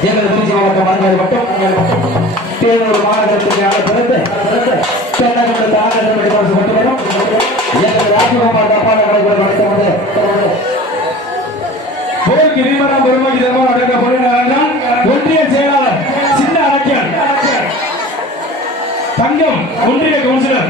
எங்கள் திருச்சி மாவட்டம் மறுநாள் மட்டும் தேர்தல் மாநகரத்துக்கு ஆளை பிறந்து தென்னகத்தில் ஆனந்தம் எடுத்து கொண்டு வரும் எங்கள் ராஜகுமார் தப்பான கடைகள் நடத்தப்பட்டு ஒன்றிய செயலாளர் சின்ன அரக்கியன் தங்கம் ஒன்றிய கவுன்சிலர்.